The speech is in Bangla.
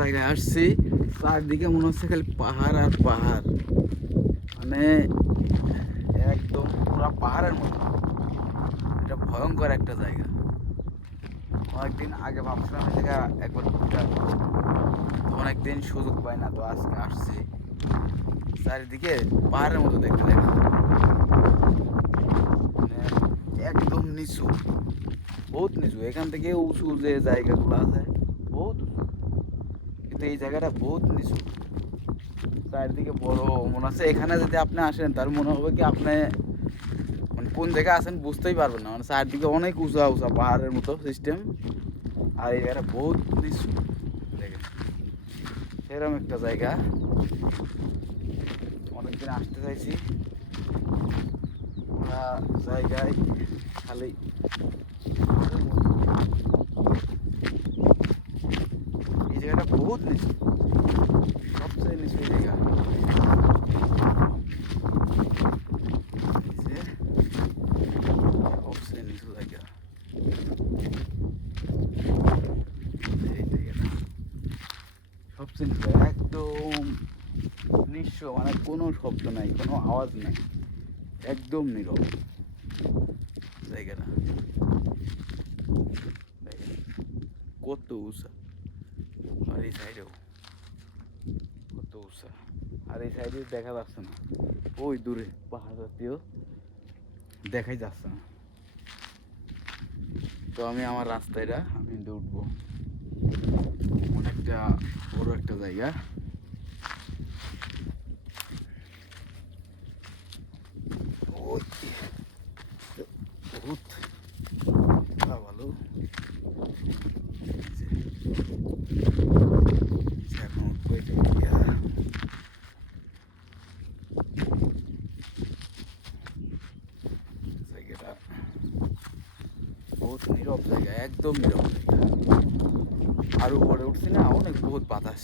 জায়গায় আসছি, চারদিকে মনে হচ্ছে খালি পাহাড় আর পাহাড়, মানে একদম পুরা পাহাড়ের মতো। এটা ভয়ঙ্কর একটা জায়গা। অনেকদিন আগে ভাবছিলাম এই জায়গা একবার ঘুরতে আসবো, তো অনেকদিন সুযোগ পাই না, তো আজকে আসছি। চারিদিকে পাহাড়ের মতো দেখতে দেখা, মানে একদম নিচু, বহুত নিচু। এখান থেকে উঁচু যে জায়গাগুলো আছে বহুত উঁচু, কিন্তু এই জায়গাটা বহুত নিচু। চারিদিকে বড় মনে হচ্ছে এখানে যদি আপনি আসেন তার মনে হবে কি আপনি মানে কোন জায়গায় আছেন বুঝতেই পারবেন না। মানে চারদিকে অনেক উঁচা উঁচা পাহাড়ের মতো সিস্টেম, আর এই জায়গাটা বহুত নিচু দেখেন। সেরকম একটা জায়গা অনেকদিন আসতে চাইছি, পুরা জায়গায় খালি এই জায়গাটা বহুত নিচু, সবচেয়ে নিচু এই জায়গা। এই যে সবচেয়ে নিচু জায়গা এই জায়গাটা, সবচেয়ে নিচু একদম নিঃস্ব, মানে কোনো শব্দ নাই, কোনো আওয়াজ নাই, একদম নীরব জায়গাটা। দেখেন কত উঁচা, আর এই সাইডেও কত উঁচা, আর এই সাইডে দেখা যাচ্ছে না, ওই দূরে পাহাড় জাতীয় দেখাই যাচ্ছে না। তো আমি আমার রাস্তাটা আমি উঠবো, অনেকটা বড় একটা জায়গা। ওই বহুত ভালো, এখন উঠবো এটা দিয়া। জায়গাটা বহুত নীরব জায়গা, একদম নীরব জায়গা। আর উপরে উঠছি না, অনেক বহুত বাতাস।